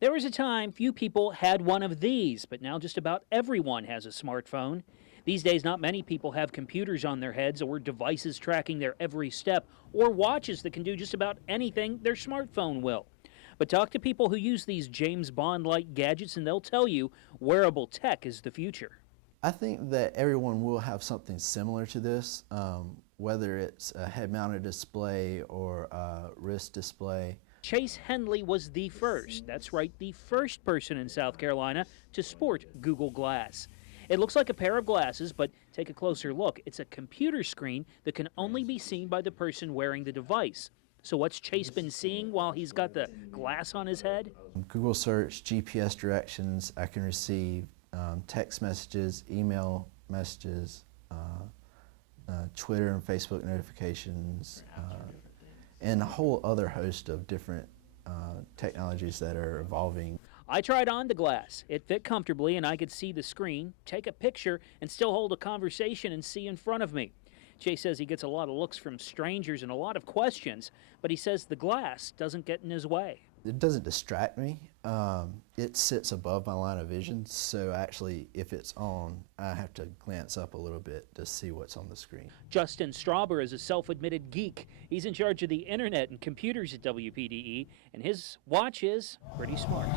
There was a time few people had one of these, but now just about everyone has a smartphone. These days, not many people have computers on their heads or devices tracking their every step or watches that can do just about anything their smartphone will. But talk to people who use these James Bond-like gadgets and they'll tell you wearable tech is the future. I think that everyone will have something similar to this, whether it's a head-mounted display or a wrist display. Chase Henley was the first, that's right, the first person in South Carolina to sport Google Glass. It looks like a pair of glasses, but take a closer look. It's a computer screen that can only be seen by the person wearing the device. So what's Chase been seeing while he's got the glass on his head? Google search, GPS directions, I can receive text messages, email messages, Twitter and Facebook notifications, and a whole other host of different technologies that are evolving. I tried on the glass. It fit comfortably and I could see the screen, take a picture, and still hold a conversation and see in front of me. Chase says he gets a lot of looks from strangers and a lot of questions, but he says the glass doesn't get in his way. It doesn't distract me. It sits above my line of vision, so actually if it's on, I have to glance up a little bit to see what's on the screen. Justin Strauber is a self-admitted geek. He's in charge of the internet and computers at WPDE, and his watch is pretty smart.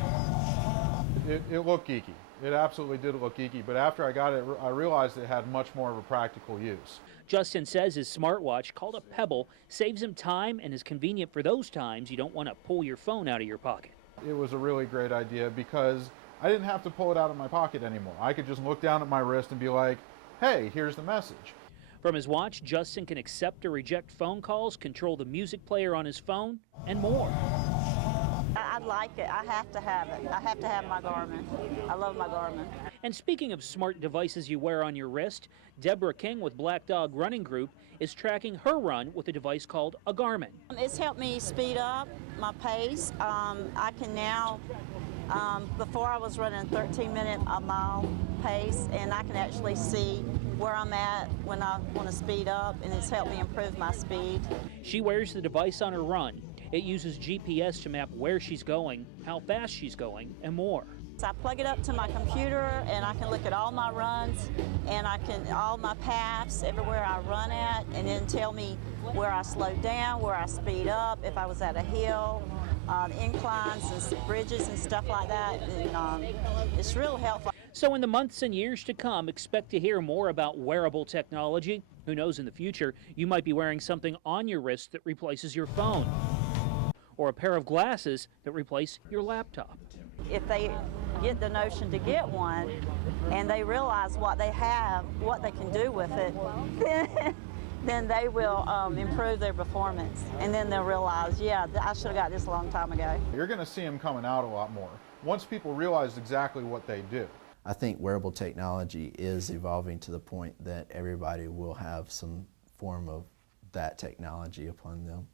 It looked geeky. It absolutely did look geeky, but after I got it, I realized it had much more of a practical use. Justin says his smartwatch, called a Pebble, saves him time and is convenient for those times you don't want to pull your phone out of your pocket. It was a really great idea because I didn't have to pull it out of my pocket anymore. I could just look down at my wrist and be like, hey, here's the message. From his watch, Justin can accept or reject phone calls, control the music player on his phone, and more. I like it. I have to have it. I have to have my Garmin. I love my Garmin. And speaking of smart devices you wear on your wrist, Deborah King with Black Dog Running Group is tracking her run with a device called a Garmin. It's helped me speed up my pace. I can now, before I was running 13-minute a mile pace, and I can actually see where I'm at when I want to speed up, and it's helped me improve my speed. She wears the device on her run. It uses GPS to map where she's going, how fast she's going, and more. So I plug it up to my computer and I can look at all my runs and all my paths, everywhere I run at, and then tell me where I slow down, where I speed up, if I was at a hill, inclines and bridges and stuff like that. And it's real helpful. So in the months and years to come, expect to hear more about wearable technology. Who knows, in the future, you might be wearing something on your wrist that replaces your phone, or a pair of glasses that replace your laptop. If they get the notion to get one and they realize what they have, what they can do with it, then they will improve their performance. And then they'll realize, yeah, I should have got this a long time ago. You're going to see them coming out a lot more once people realize exactly what they do. I think wearable technology is evolving to the point that everybody will have some form of that technology upon them.